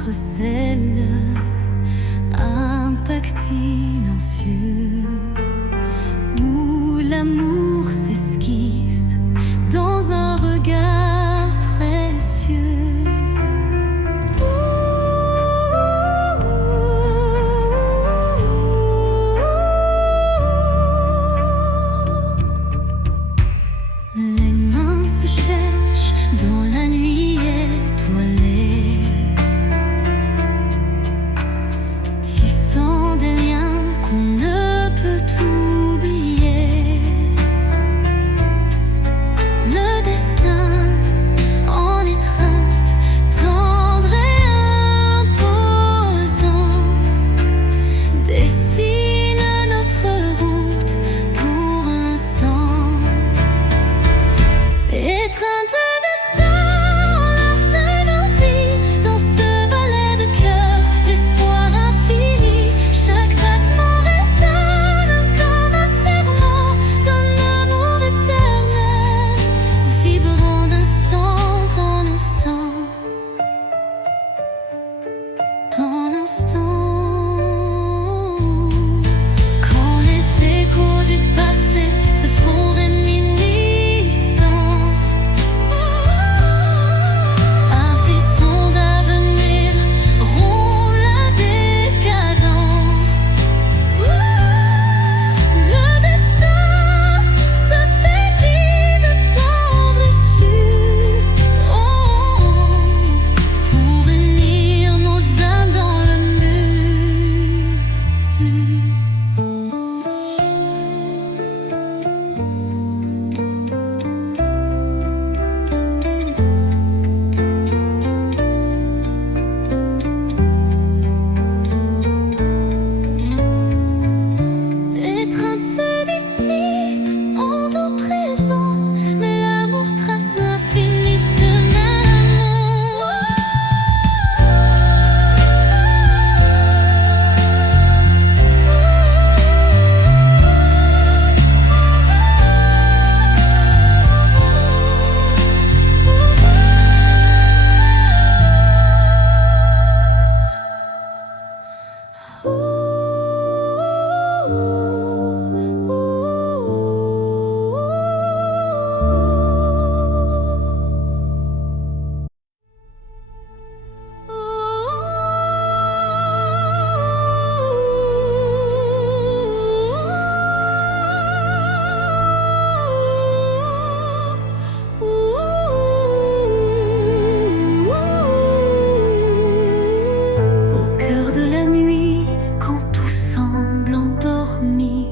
entre celles, un pacte silencieux où l'amour s'esquisse dans un regard précieux. Les mains se cherchent dans la nuit étoilée, tissant des liens qu'on ne peut oublier. Le destin en étreinte, tendre et imposant, dessine notre route pour l'instant. Étreinte de destin, enlace nos vies dans ce ballet de cœur, l'espoir infini. Chaque battement résonne comme un serment d'un amour éternel, vibrant d'instant en instant, en instant. Quand les échos du passé se font réminiscence, un frisson d'avenir rompt la décadence. Le destin se fait guide tendre et sûr, pour unir nos âmes dans le mur. Étreinte se dissipe en doux présent, mais l'amour trace l'infini chemin. Au cœur de la nuit, quand tout semble endormi,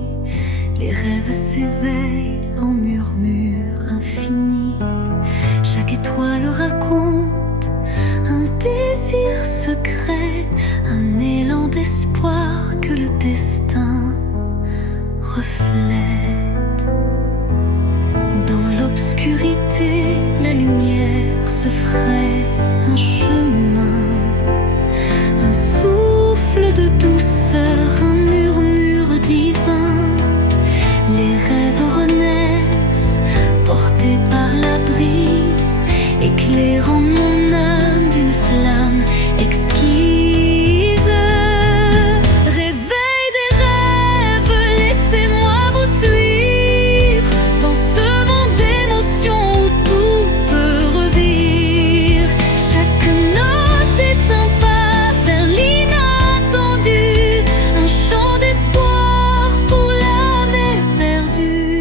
les rêves s'éveillent en murmures infinis. Chaque étoile raconte un désir secret, un élan d'espoir que le destin reflète. Dans l'obscurité, la lumière se fraye un chemin, un souffle de douceur, un murmure divin. Les rêves renaissent, portés par la brise, éclairant mon âme d'une flamme exquise. Réveil des rêves, laissez-moi vous suivre dans ce monde d'émotions où tout peut revivre. Chaque note est un pas vers l'inattendu, un chant d'espoir pour l'âme éperdue.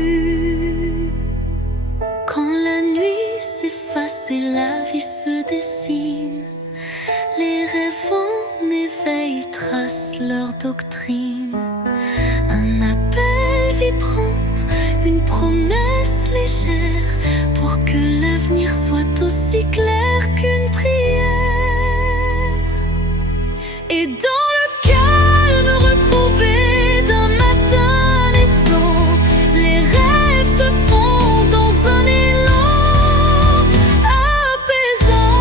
Quand la nuit s'efface et la vie se dessine, les rêves en éveil tracent leur doctrine. Un appel vibrante, une promesse légère, pour que l'avenir soit aussi clair qu'une prière. Et dans le calme retrouvé d'un matin naissant, les rêves se font dans un élan apaisant.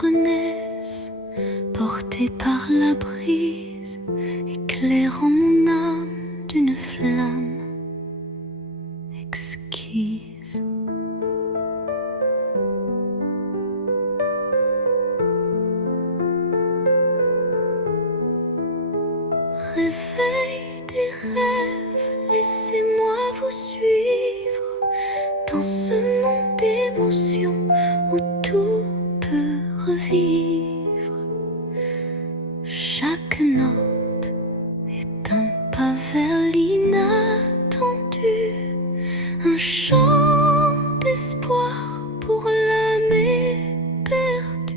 renaisse, portée par la brise, éclairant mon âme d'une flamme exquise. Réveil des rêves, laissez-moi vous suivre dans ce monde d'émotions où tout peut revivre. Chaque note est un pas vers l'inattendu, un chant d'espoir pour l'âme éperdue.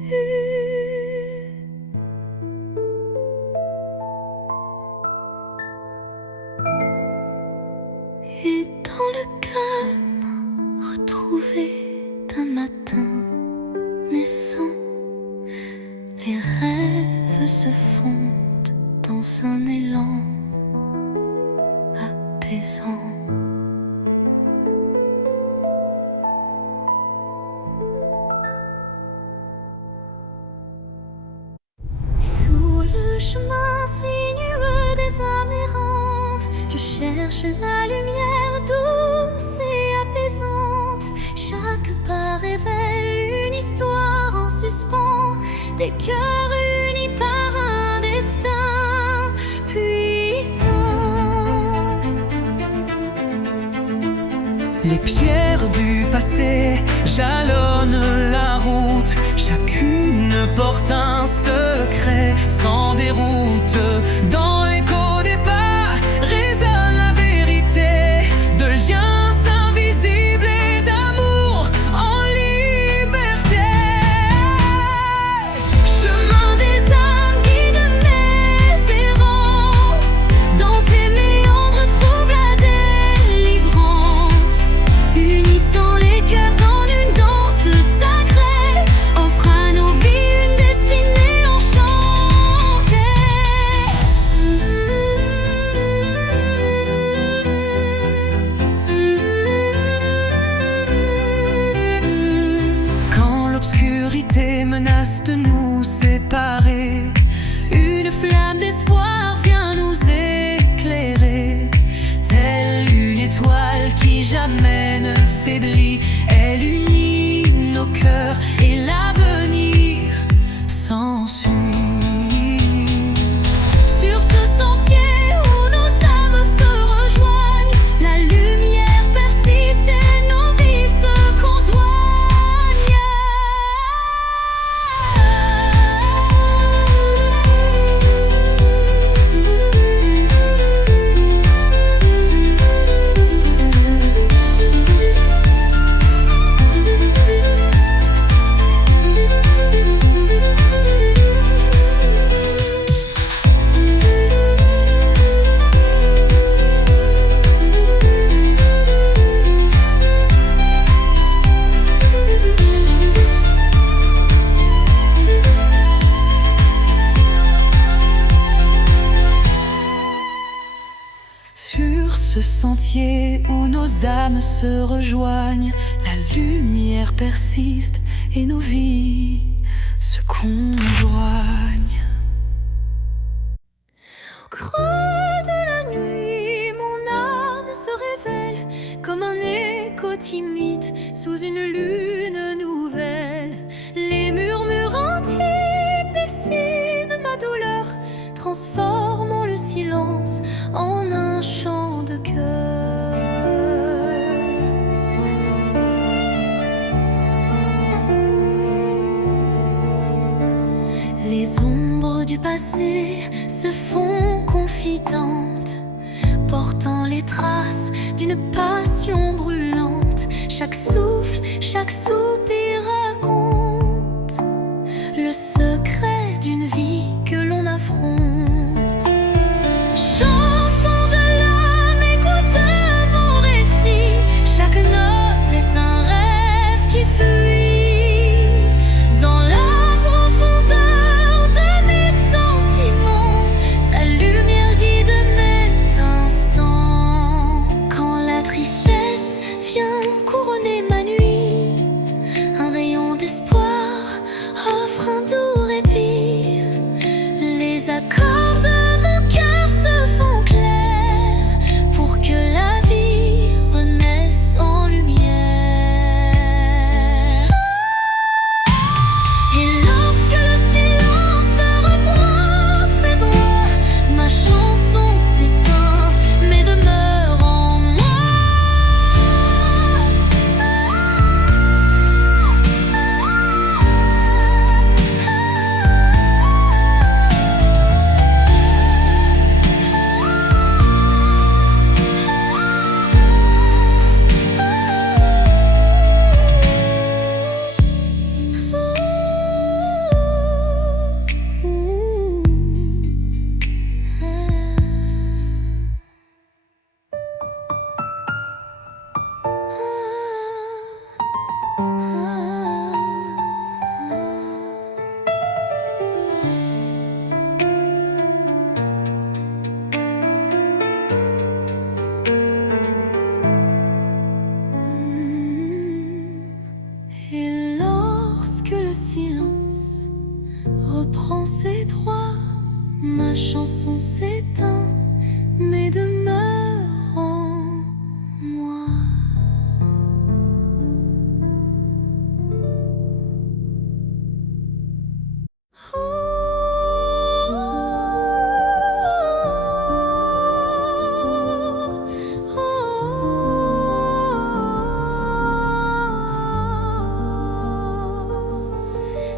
Et dans le calme retrouvé d'un matin naissant, les rêves se fondent dans un élan apaisant. Sous le chemin sinueux des âmes errantes, je cherche la lumière douce et apaisante. Chaque pas révèle une histoire en suspens, des cœurs unis par un destin puissant. Les pierres du passé jalonnent la route, chacune porte un secret sans déroute. Dans l'écho des pas résonne la vérité de liens invisibles et d'amour en liberté. Chemin des âmes, guide mes errances, dans tes méandres trouve la délivrance. Unissant les cœurs en une danse sacrée, offre à nos vies une destinée enchantée. Quand l'obscurité menace de nous séparer, Une flamme d'espoir vient nous éclairer. telle une étoile qui jamais ne faiblit, elle unit nos cœurs et l'avenir s'ensuit. Sur ce sentier où nos âmes se rejoignent, la lumière persiste et nos vies se conjoignent. Sur ce sentier où nos âmes se rejoignent, la lumière persiste et nos vies se conjoignent. Au creux de la nuit, mon âme se révèle comme un écho timide sous une lune nouvelle. Les murmures intimes dessinent ma douleur, transformant le silence en un chant de cœur. Les ombres du passé se font confidentes, portant les traces d'une passion brûlante. Chaque souffle, chaque soupir raconte le secret d'une vie que l'on affronte. Chanson de l'âme, écoute mon récit. Chaque note est un rêve qui fuit dans la profondeur de mes sentiments. Ta lumière guide mes instants. Quand la tristesse vient couronner ma nuit, le silence reprend ses droits, ma chanson s'éteint, mais demeure en moi.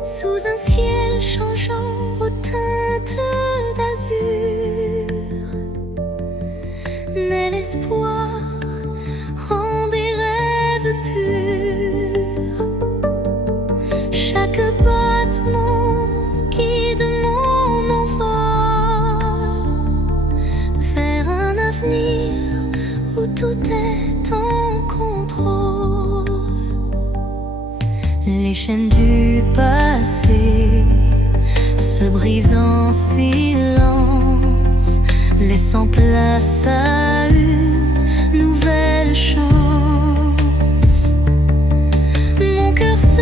Sous un ciel changeant aux teintes d'azur, naît l'espoir en des rêves purs. Chaque battement guide mon envol vers un avenir où tout est en contrôle. Les chaînes du passé se brisent en silence, laissant place à une nouvelle chance. Mon cœur se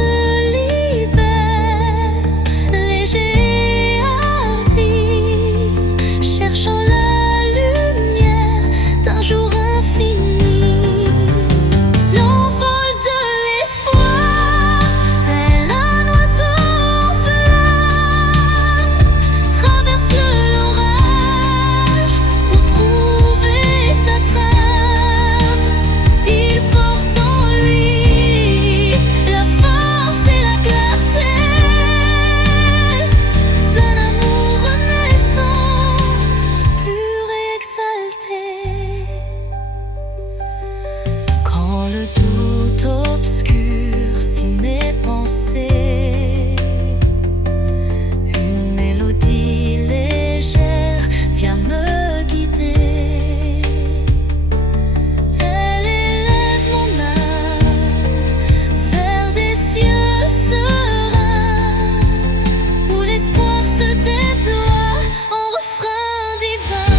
libère, léger et hardi, cherchant la lumière d'un jour infini. L'envol de l'espoir, tel un oiseau en flamme, traverse l'orage pour trouver sa trame. Il porte en lui la force et la clarté d'un amour renaissant, pur et exalté. Quand le doute obscurcit mes pensées, une mélodie légère vient me guider. Elle élève mon âme vers des cieux sereins, où l'espoir se déploie en refrain divin.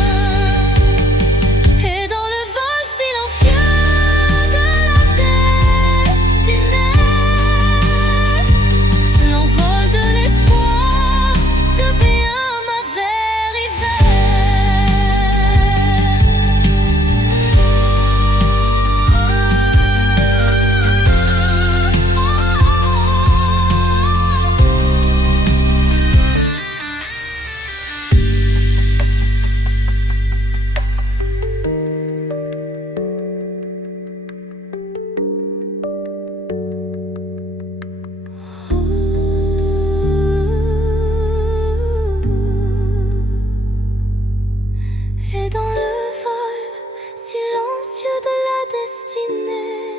Et dans le vol silencieux de la destinée, l'envol de l'espoir devient ma vérité. Et dans le vol silencieux de la destinée,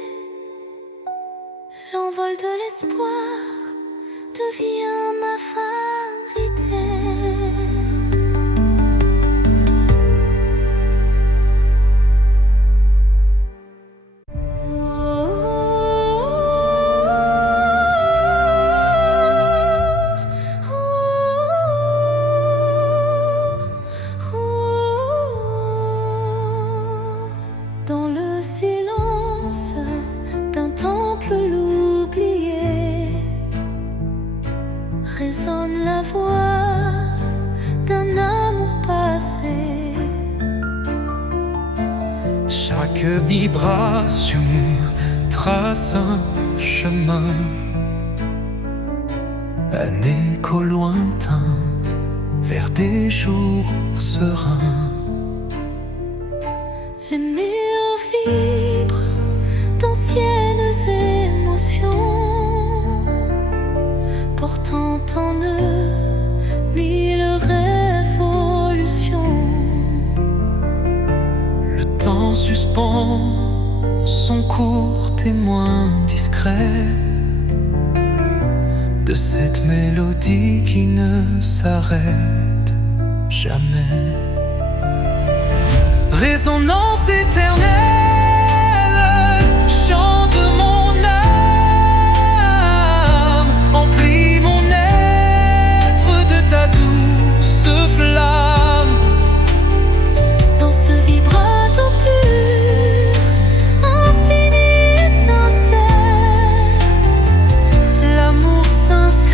l'envol de l'espoir devient ma vérité. Dans le silence d'un temple l'oublié, résonne la voix d'un amour passé. Chaque vibration trace un chemin, un écho lointain vers des jours sereins. Les murs vibrent d'anciennes émotions, portant en eux mille révolutions. Le temps suspend son court témoin discret de cette mélodie qui ne s'arrête jamais. Résonance éternelle, chante mon âme, emplis mon être de ta douce flamme. Dans ce vibrato pur, infini et sincère, l'amour s'inscrit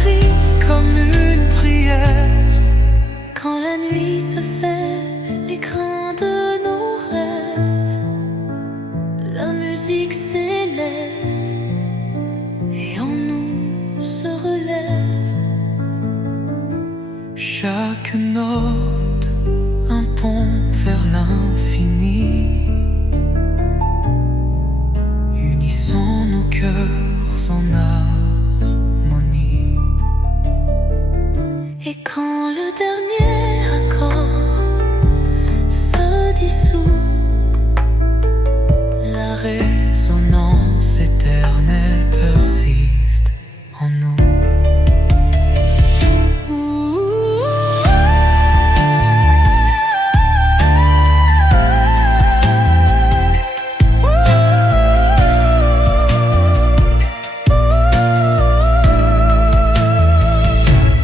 son harmonie. Et quand le dernier accord se dissout, La résonance éternelle persiste en nous.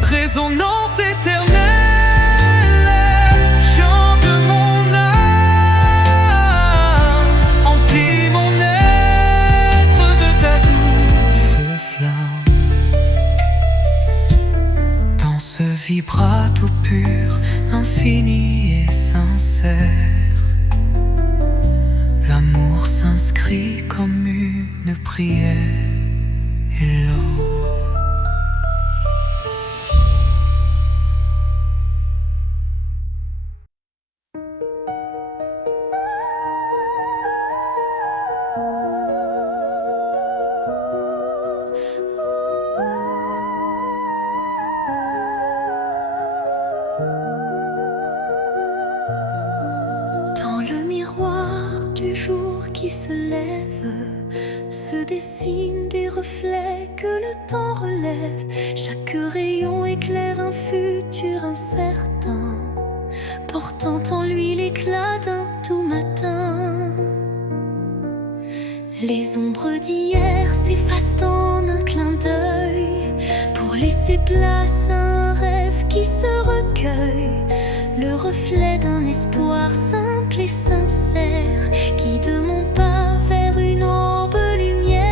Résonance éternelle, chant de mon âme, emplis mon être de ta douce flamme. Dans ce vibrato pur, infini et sincère, l'amour s'inscrit comme une prière et l'or. dans le miroir du jour qui se lève, se dessinent des reflets que le temps relève. Chaque rayon éclaire un futur incertain, portant en lui l'éclat d'un tout matin. Les ombres d'hier s'effacent en un clin d'œil, pour laisser place à un rêve qui se recueille. Le reflet d'un espoir simple et sincère, qui de mon pas vers une ambre lumière.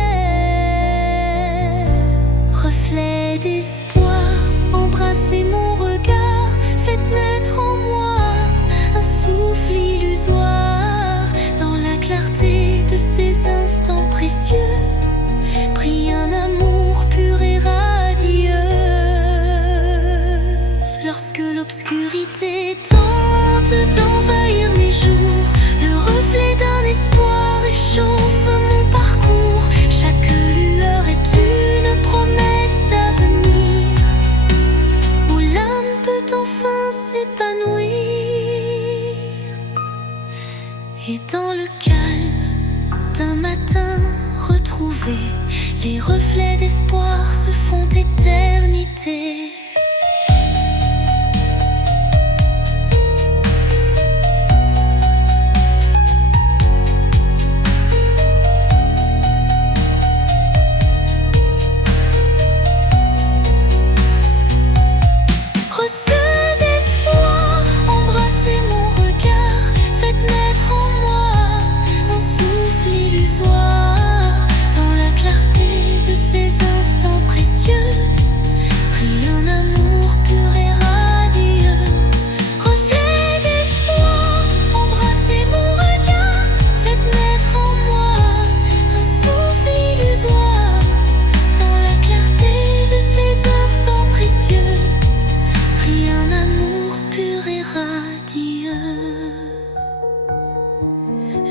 Reflet d'espoir, embrassez mon regard, faites naître en moi un souffle illusoire. Dans la clarté de ces instants précieux, brille un amour pur et radieux. Lorsque l'obscurité tente d'envahir mes jours, le reflet d'un espoir réchauffe mon parcours. Chaque lueur est une promesse d'avenir, où l'âme peut enfin s'épanouir. Et dans le calme d'un matin retrouvé, les reflets d'espoir se font éternité.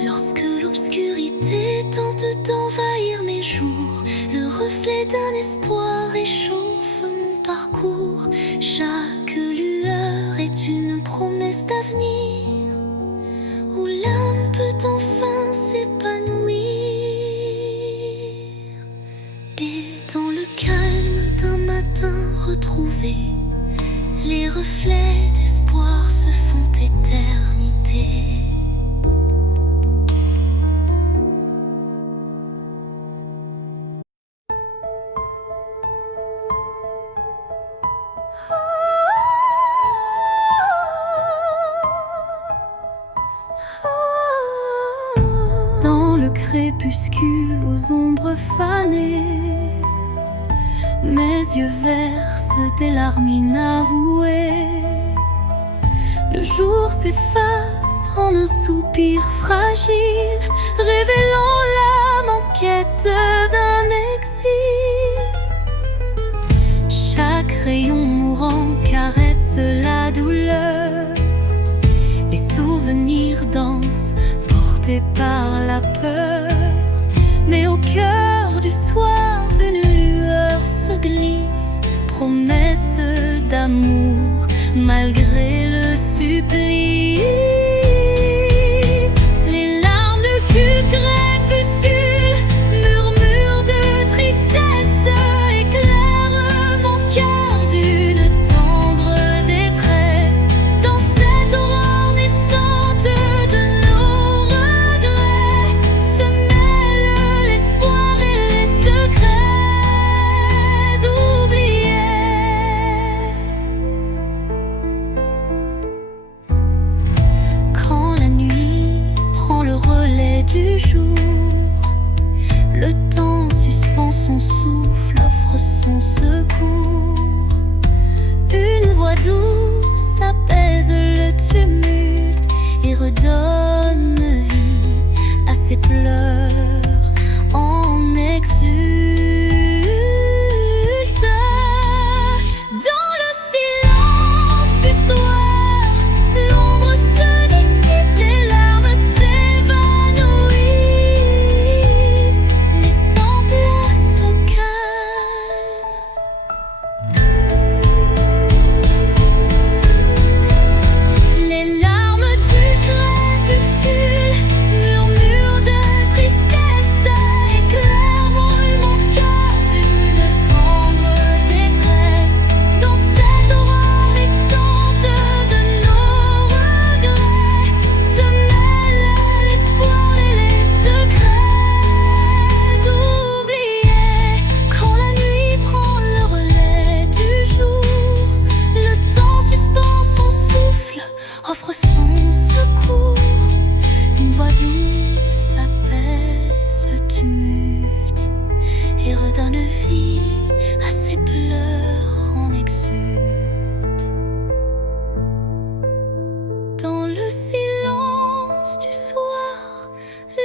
Lorsque l'obscurité tente d'envahir mes jours, le reflet d'un espoir réchauffe mon parcours. Chaque lueur est une promesse d'avenir, où l'âme peut enfin s'épanouir. Et dans le calme d'un matin retrouvé, les reflets d'espoir se font éternité. Dans le crépuscule aux ombres fanées, mes yeux versent des larmes inavouées. Le jour s'efface en un soupir fragile, révélant l'âme en quête d'un exil. Chaque rayon mourant caresse la douleur, les souvenirs dansent portés par la peur. Mais au cœur du soir, une d'amour malgré le supplice. Les larmes de crépuscule, murmures de tristesse éclairent mon cœur d'une tendre détresse. Dans cette aurore naissante de nos regrets se mêlent l'espoir et les secrets oubliés. Quand la nuit prend le relais du jour, le temps suspend son souffle, offre son secours. Une voix douce apaise le tumulte et redonne vie à ses pleurs en exulte. Dans le silence du soir, l'ombre se dissipe, les larmes s'évanouissent, laissant place au calme. Les larmes du crépuscule, murmures de tristesse éclairent mon cœur d'une tendre détresse. Dans cette aurore naissante de nos regrets se mêlent l'espoir et les secrets oubliés. Quand la nuit prend le relais du jour, le temps suspend son souffle, offre son secours. Une voix douce apaise le tumulte et redonne vie à ses pleurs en exulte. Dans le silence du soir,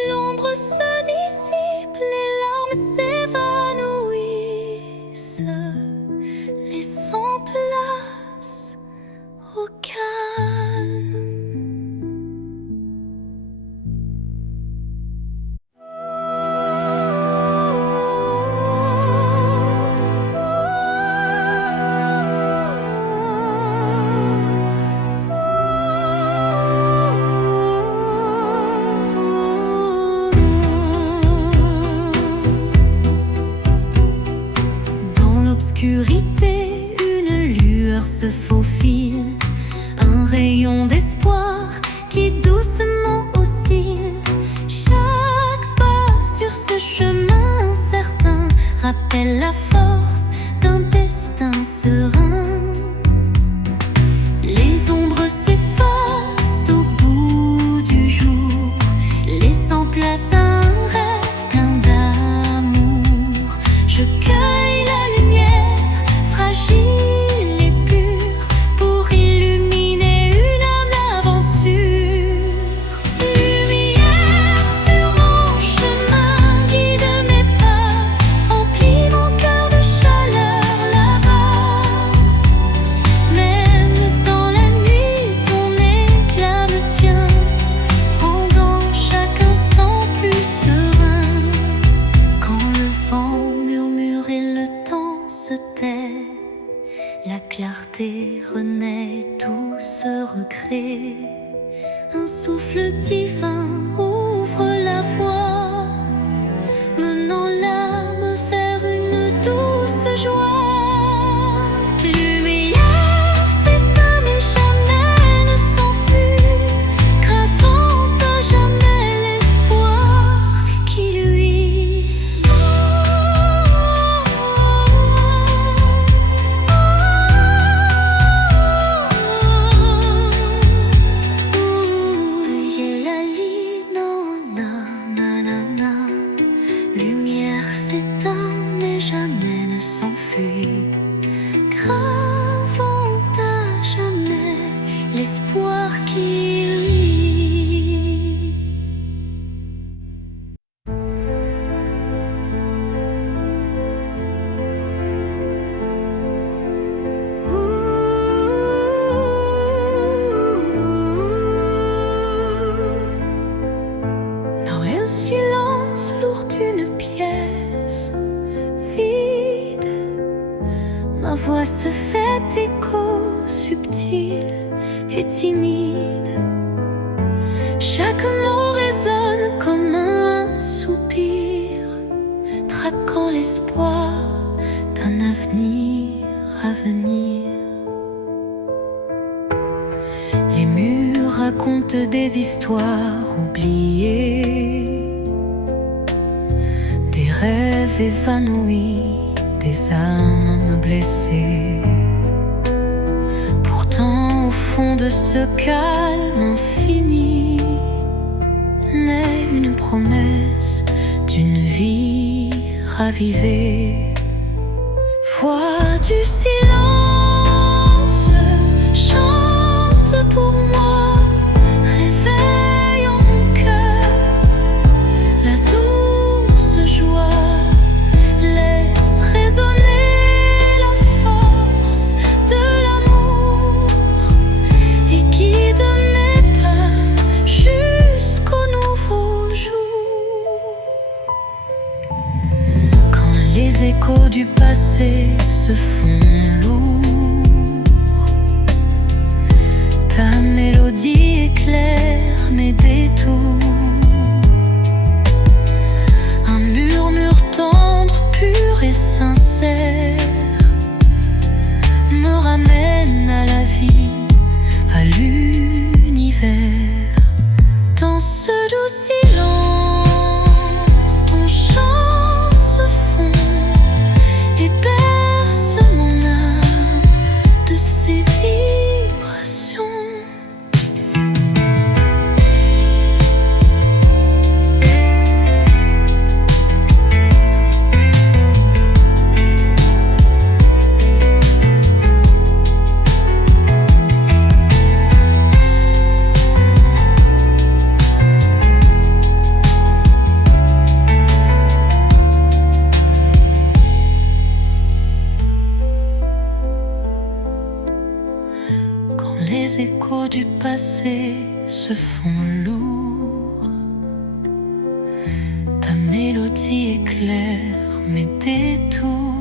l'ombre se dissipe, les larmes s'évanouissent, laissant place au calme. Dans l'obscurité, une lueur se faufile, un rayon d'espoir qui doucement oscille. Chaque pas sur ce chemin incertain rappelle la force d'un destin serein. Les ombres s'effacent au bout du jour, laissant place à un rêve plein d'amour. Je cueille la lumière, fragile et pure, pour illuminer une âme d'aventure. Lumière sur mon chemin, guide mes pas, emplis mon cœur de chaleur là-bas. Même dans la nuit, ton éclat me tient, rendant chaque instant plus serein. Quand le vent murmure et le temps se tait, la clarté renaît, tout se recrée. Un souffle divin ouvre la voie, menant l'âme vers une douce joie. Lumière s'éteint mais jamais ne s'enfuit, gravant à jamais l'espoir qui luit. Veillez la lit, non, non, non, non, non. Lumière s'éteint mais jamais ne s'enfuit, gravant à jamais l'espoir qui luit. Dans un silence lourd d'une pièce vide, ma voix se fait écho et timide. Chaque mot résonne comme un soupir, traquant l'espoir d'un avenir à venir. Les murs racontent des histoires oubliées, des rêves évanouis, des âmes blessées. Pourtant, au fond de ce calme infini, naît une promesse d'une vie ravivée. Voix du silence, chante pour moi, réveille en mon cœur la douce joie, laisse résonner la force de l'amour et guide mes pas jusqu'au nouveau jour. Quand les échos du passé se font lourds, ta mélodie éclaire mes détours. Un murmure tendre, pur et sincère me ramène à la vie, à l'univers. Dans ce doux silence, ton chant se fond et berce mon âme de ses vibrations. Quand les échos du passé se font lourds, ta mélodie éclaire mes détours.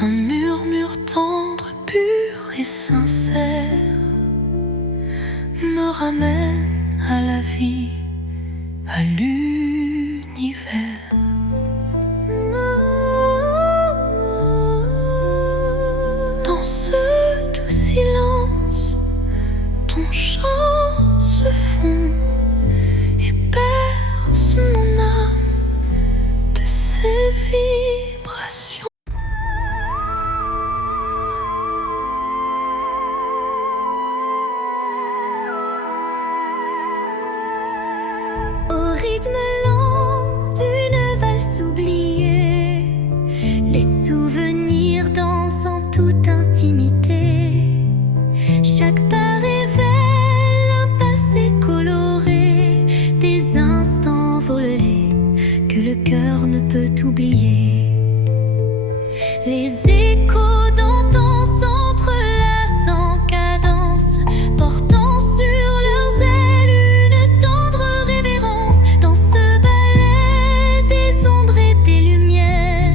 Un murmure tendre, pur et sincère me ramène à la vie, à l'univers. Dans ce doux silence, ton chant se fond et berce mon âme de ses vibrations. Au rythme lent d'une valse oubliée, les souvenirs dansent en toute intimité. Chaque pas révèle un passé coloré, des instants volés que le cœur ne peut oublier. Les échos d'antan s'entrelacent en cadence, portant sur leurs ailes une tendre révérence. Dans ce ballet des ombres et des lumières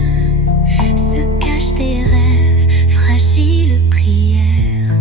se cachent des rêves, fragiles prières.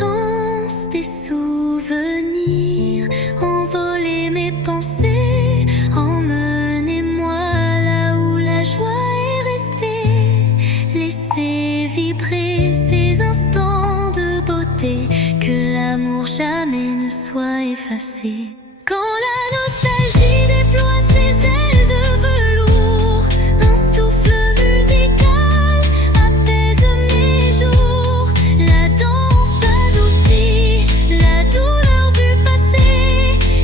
Danse des souvenirs, envoler mes pensées, emmenez-moi là où la joie est restée. Laissez vibrer ces instants de beauté, que l'amour jamais ne soit effacé. Quand la nostalgie déploie ses ailes de velours, un souffle musical apaise mes jours. La danse adoucit la douleur du passé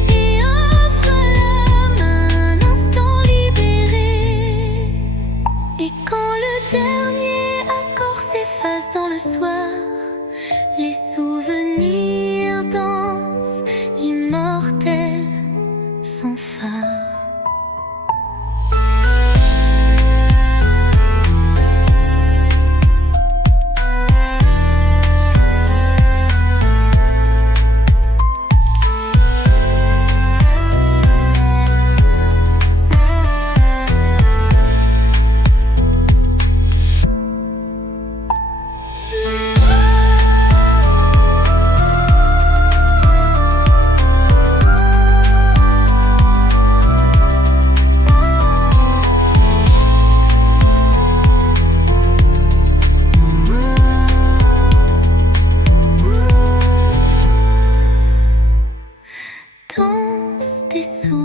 et offre à l'âme un instant libéré. Et quand le dernier accord s'efface dans le soir, les souvenirs dansent, immortels, sans phare.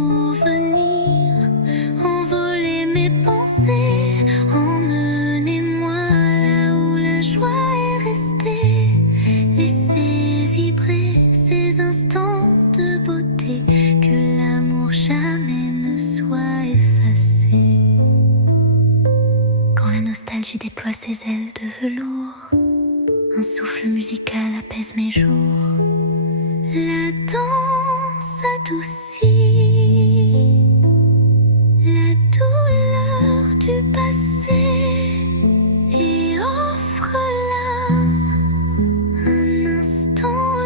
souvenirs, envoler mes pensées, emmenez-moi là où la joie est restée. Laissez vibrer ces instants de beauté, que l'amour jamais ne soit effacé. Quand la nostalgie déploie ses ailes de velours, un souffle musical apaise mes jours. La danse adoucit la douleur du passé et offre l'âme un instant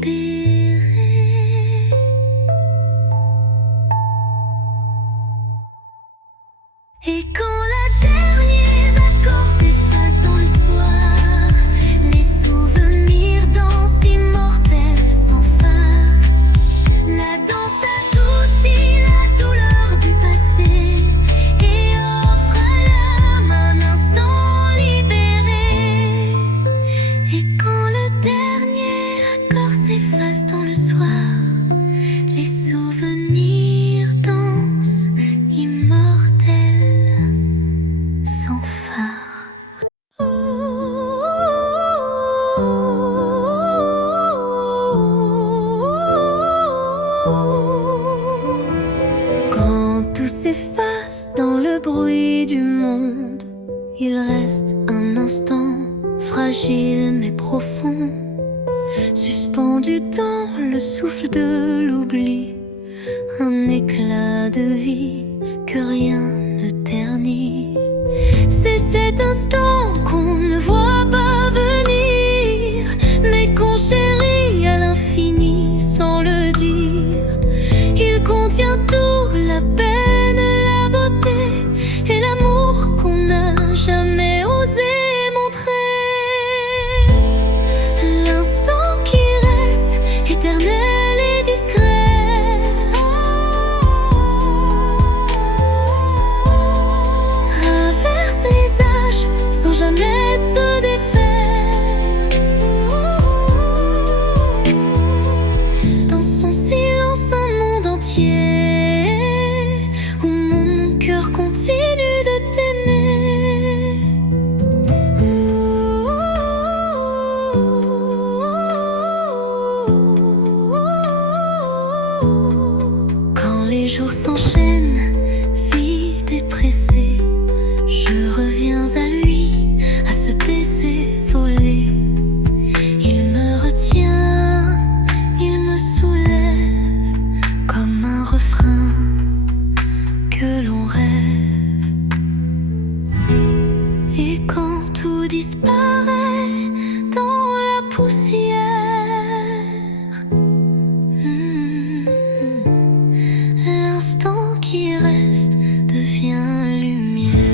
libéré. Et quand la dernière accord s'efface dans le soir, les souvenirs dansent immortels sans phare. La danse adoucit la douleur du passé et offre à l'âme un instant libéré. Et quand le dernier accord s'efface dans le soir, les souvenirs dansent immortels sans phare. Quand tout s'efface dans le bruit du monde, il reste un instant fragile mais profond, suspendu dans le souffle de l'oubli, un éclat de vie que rien ne ternit. C'est cet instant qu'on ne voit pas venir, mais qu'on chérit à l'infini sans le dire. Il contient tout, la peine, la beauté et l'amour qu'on n'a jamais osé montrer. L'instant qui reste éternel et discret, traverse les âges sans jamais se défaire. Dans son silence un monde entier, où mon cœur continue de t'aimer. Quand les jours s'enchaînent, vides et pressés, je reviens à lui, à ce baiser volé. Il me retient, il me soulève, comme un refrain que l'on rêve. Et quand tout disparaît dans la poussière, l'instant qui reste devient lumière.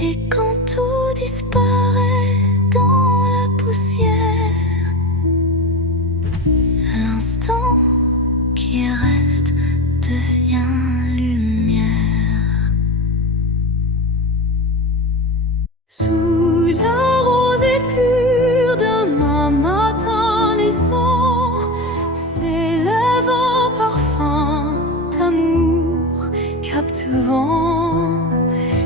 Et quand tout disparaît dans la poussière, l'instant qui reste devient lumière. Sous la rosée pure d'un matin naissant s'élève un parfum d'amour captivant.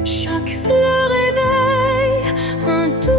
Chaque fleur éveille un doux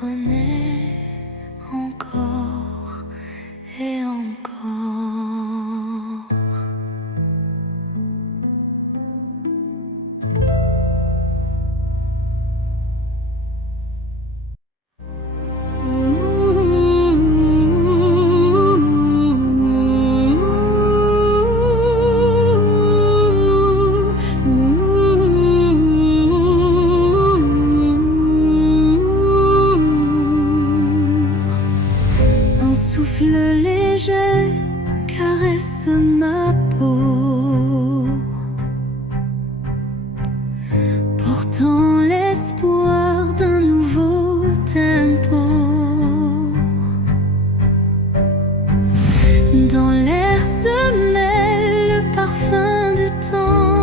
renaît encore et encore. Un souffle léger caresse ma peau, portant l'espoir d'un nouveau tempo. Dans l'air se mêle le parfum du temps.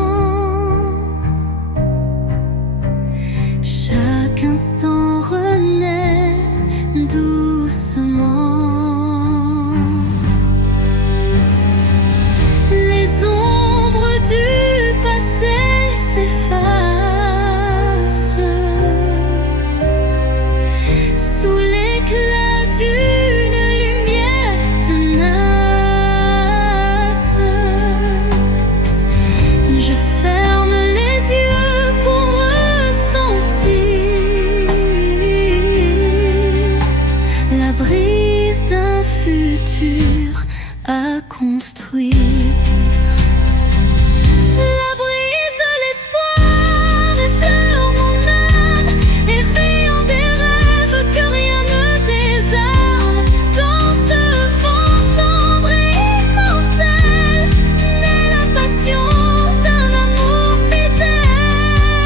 Chaque instant renaît doucement. Les ombres du passé s'effacent sous l'éclat d'une lumière tenace. Je ferme les yeux pour ressentir la brise d'un futur à construire. La brise de l'espoir effleure mon âme, éveillant des rêves que rien ne désarme. Dans ce vent tendre et immortel naît la passion d'un amour fidèle.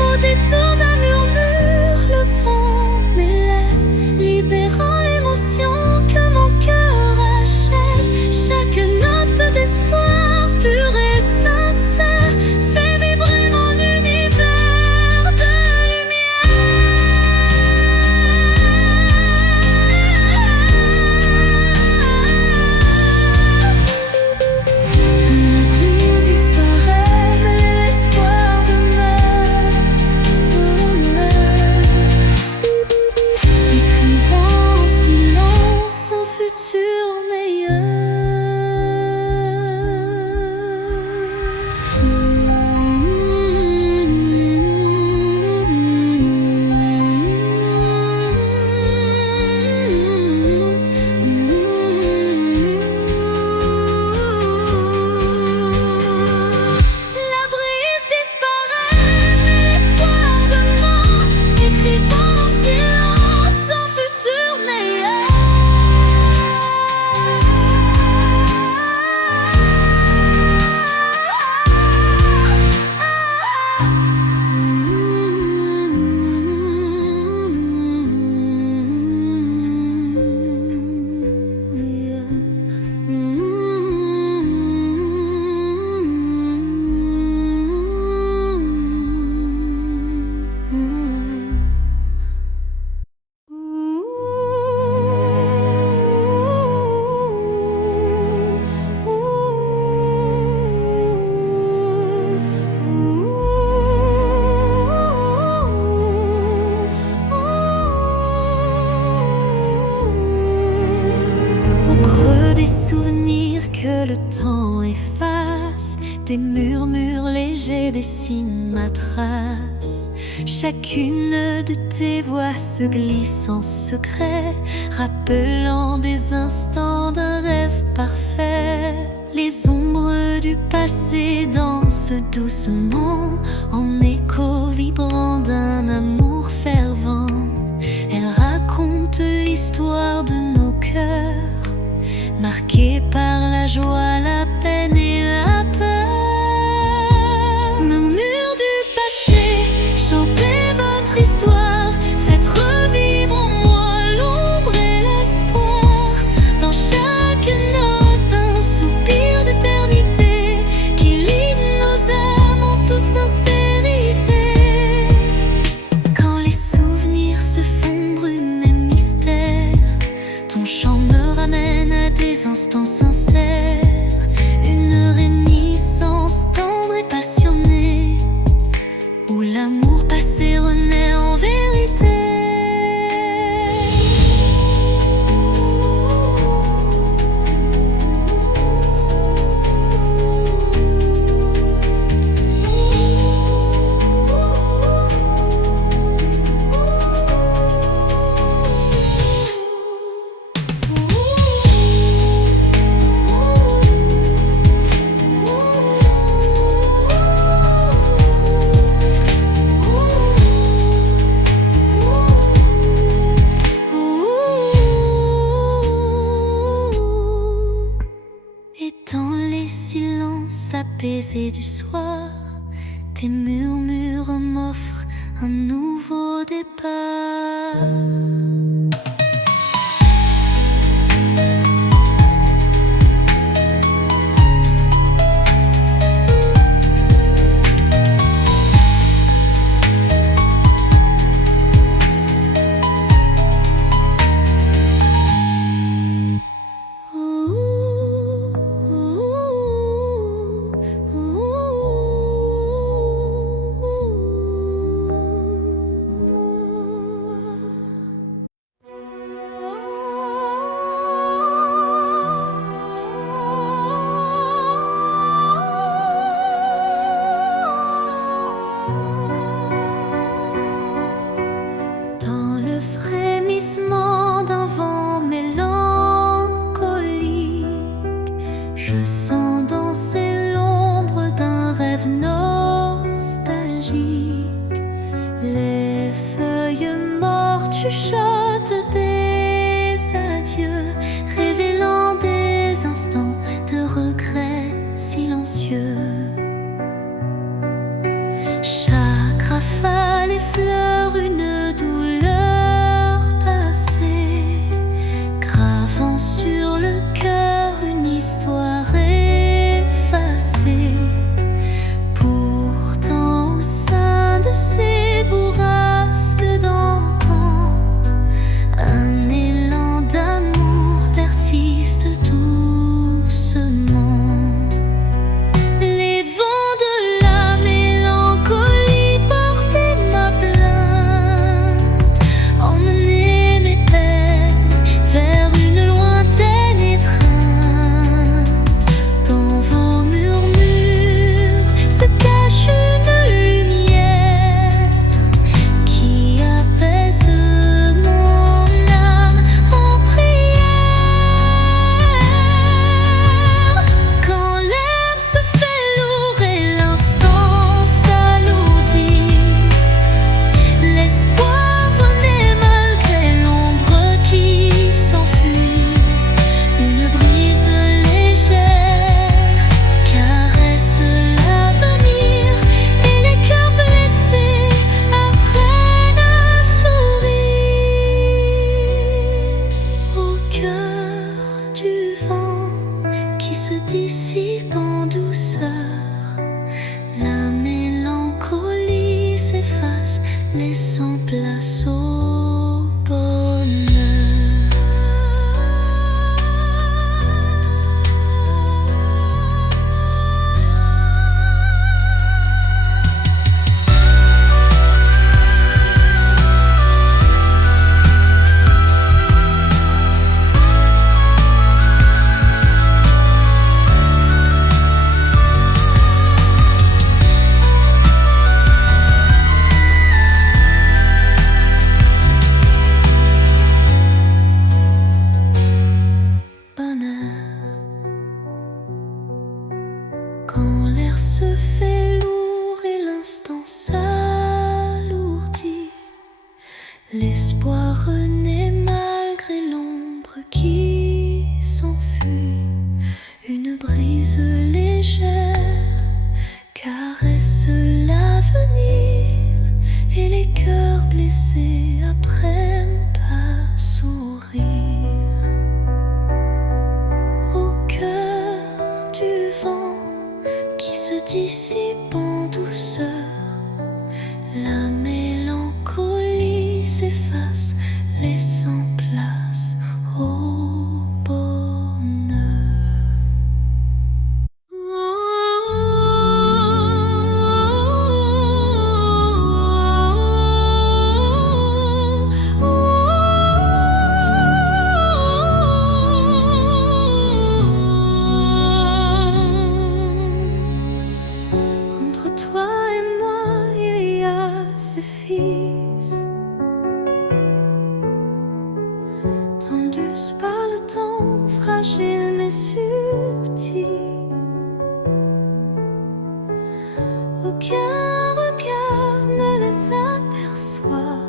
Au détour d'un murmure, le vent m'élève, libérant l'émotion que mon cœur achève. Chaque note d'espoir pure et sincère fait vibrer mon univers de lumière. La brume disparaît, mais l'espoir demeure. Écrivant en silence un futur La brise disparaît, mais l'espoir demeure, écrivant en silence un futur meilleur. Au creux des souvenirs que le temps efface, des murmures légers dessinent ma trace. Chacune de tes voix se glisse en secret, rappelant des instants d'un rêve parfait. Les ombres du passé dansent doucement, en écho vibrant d'un amour fervent. Elles racontent l'histoire de nos cœurs, marqués par la joie, la peine et la peur. Murmures du passé, chantez votre histoire, faites revivre en moi l'ombre et l'espoir. Dans chaque note, un soupir d'éternité qui lie nos âmes en toute sincérité. Quand les souvenirs se font brume et mystère, ton chant me ramène à des instants sincères. Une réminiscence tendre et passionnée, où l'amour passé renaît en vérité. soir, tes murmures m'offrent un nouveau départ. Dans le frémissement d'un vent mélancolique, je sens danser l'ombre d'un rêve nostalgique. Les feuilles mortes chuchotent des adieux, révélant des instants de regret silencieux. Chaque rafale effleure une douleur passée, gravant sur le cœur une histoire effacée. Pourtant, au sein de ces bourrasques d'antan, un élan d'amour persiste doucement. Les vents de la mélancolie portaient ma plainte, emmenaient mes peines vers une lointaine étreinte. Dans vos murmures se cache une lumière qui apaise mon âme en prière. Quand l'air se fait lourd et l'instant s'alourdit, l'espoir renaît malgré l'ombre qui s'enfuit. Une brise légère caresse l'avenir et les cœurs blessés apprennent à sourire. Au cœur du vent qui se dissipe en douceur, la mélancolie s'efface, laissant place au bonheur. Quand l'air se fait lourd et l'instant s'alourdit, l'espoir renaît malgré l'ombre qui s'enfuit. Une brise légère caresse l'avenir et les cœurs blessés apprennent à sourire. Au cœur du vent qui se dissipe en douceur, la mélancolie s'efface, laissant place au bonheur. Entre toi et moi, il y a ce fils, tendus par le temps, fragile mais subtil. Aucun regard ne les aperçoit,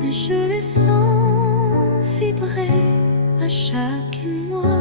mais je les sens vibrer à chaque émoi.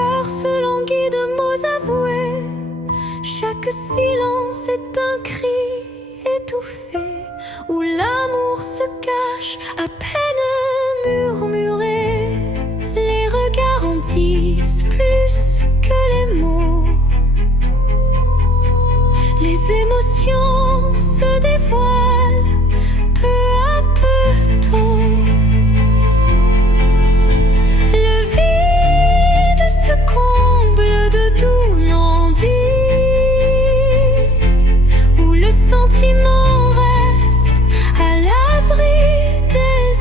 cœur se languit de mots avoués. Chaque silence est un cri étouffé, où l'amour se cache à peine murmuré. Les regards en disent plus que les mots. Les émotions se dévoilent peu à peu tôt. Le vide se comble de doux non-dits, où le sentiment reste à l'abri des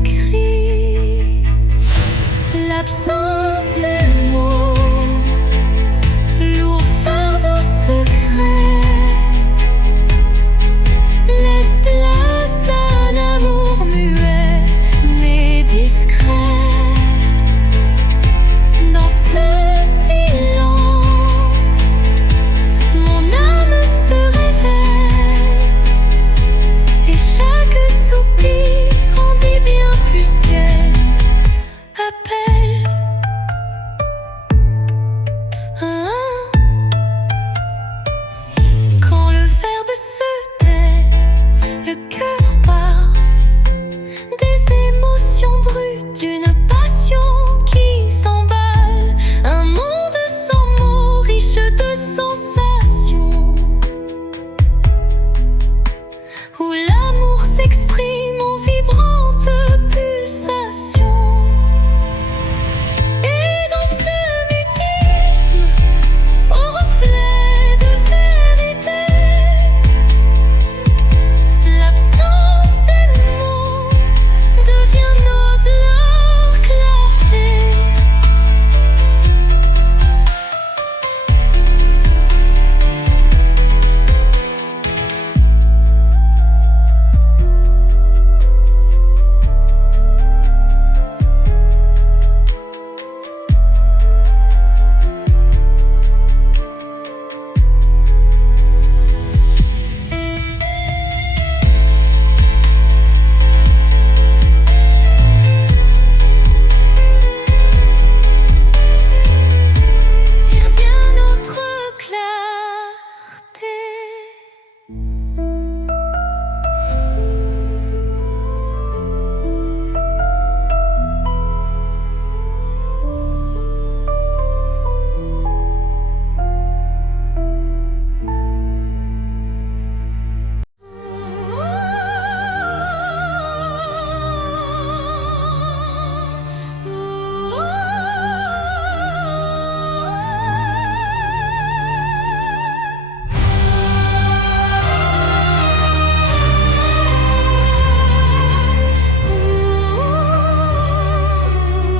écrits. L'absence des mots, lourd fardeau secret, laisse place à un amour muet mais discret. Dans ce silence, mon âme se révèle, et chaque soupir en dit bien plus qu'elle appelle. Quand le verbe se tait, le cœur parle des émotions brutes, d'une passion qui s'emballe. Un monde sans mots, riche de sensations, où l'amour s'exprime en vibrantes pulsations. Et dans ce mutisme, au reflet de vérité, l'absence des mots devient notre clarté. Vient notre clarté.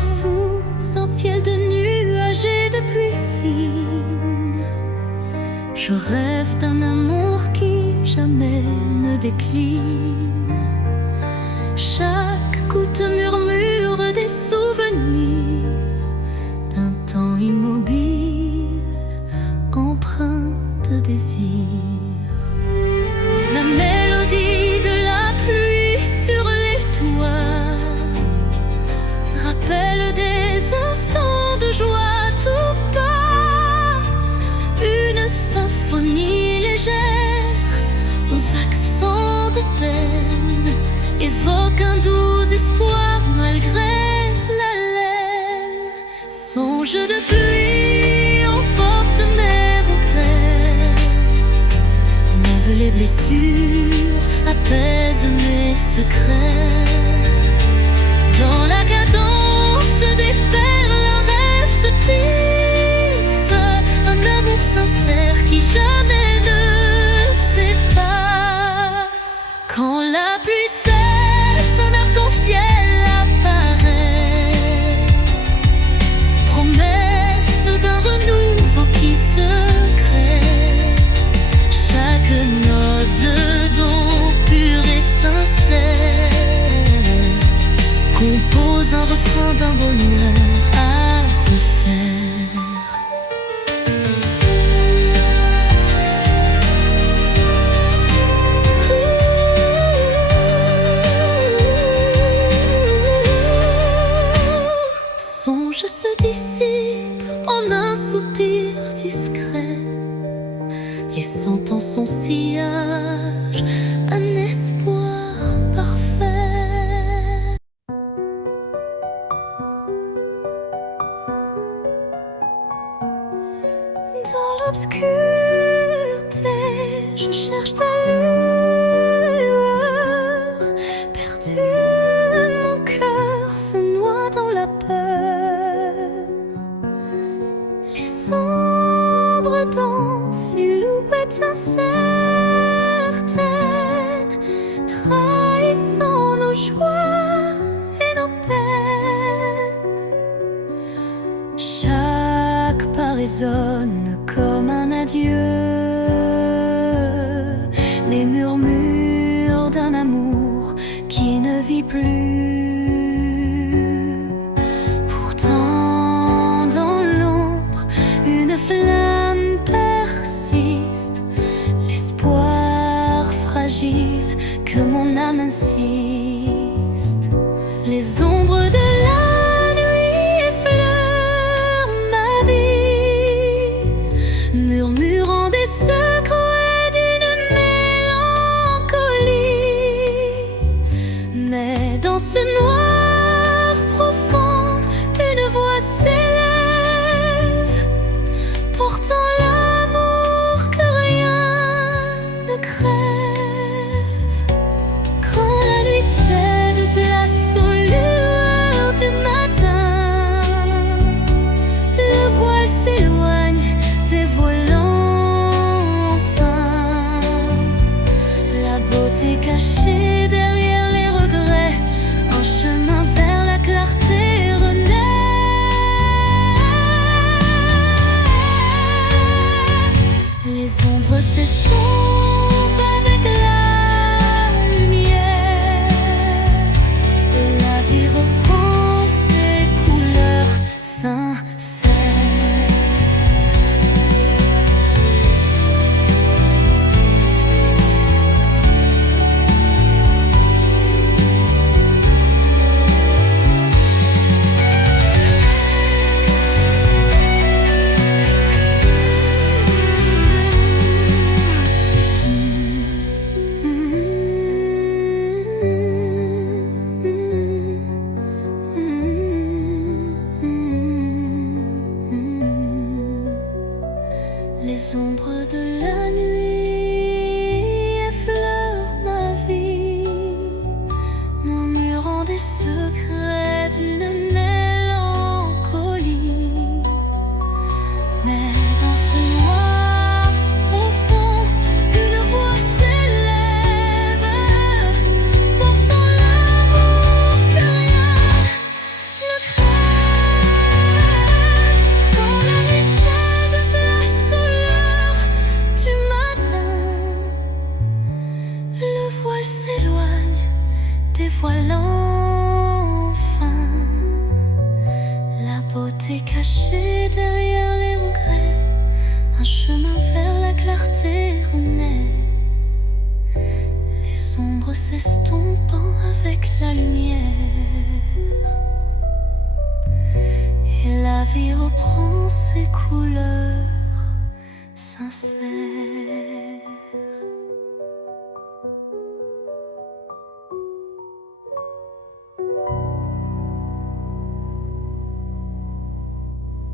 Sous un ciel de nuages et de pluie fine, je rêve d'un amour qui jamais ne décline. Chaque goutte murmure des souvenirs d'un temps immobile, empreint de désir. La mélodie de la pluie sur les toits rappelle des instants de joie tout bas. Une symphonie légère aux accents de peine évoque un doux espoir malgré la laine. Songe de pluie emporte mes regrets, lave les blessures, apaise mes secrets. Dans la cadence des perles, un rêve se tisse, un amour sincère qui jamais ne s'efface. Quand la pluie cesse, un arc-en-ciel apparaît, promesse d'un renouveau qui se crée. Chaque note d'eau pure et sincère compose un refrain d'un bonheur à refaire. soupir discret, laissant en son sillage un espoir parfait. Dans l'obscurité, je cherche ta lueur. Perdu, mon cœur se noie dans la peur. Les sombres dans silhouettes incertaines, trahissant nos joies et nos peines. Chaque pas résonne comme un adieu, les murmures d'un amour qui ne vit plus. Pourtant dans l'ombre, une flamme persiste, l'espoir fragile que mon âme insiste. Les ombres de la nuit effleurent ma vie, murmurant des secrets d'une mélancolie. Mais dans ce noir profond, une voix s'élève, portant l'amour que rien ne crève. Quand la nuit cède place aux lueurs du matin, le voile s'éloigne, dévoilant enfin la beauté cachée derrière les regrets. Un chemin vers la clarté renaît. Les ombres s'estompent avec la lumière, et la vie reprend ses couleurs sincères. Les ombres de la nuit effleurent ma vie, murmurant des secrets d'une mélancolie. Mais dans ce noir profond, une voix s'élève, portant l'amour que rien ne crève. Quand la nuit cède place aux lueurs du matin, le voile s'éloigne, dévoilant enfin la beauté cachée derrière les regrets. Un chemin vers la clarté renaît, les ombres s'estompant avec la lumière, et la vie reprend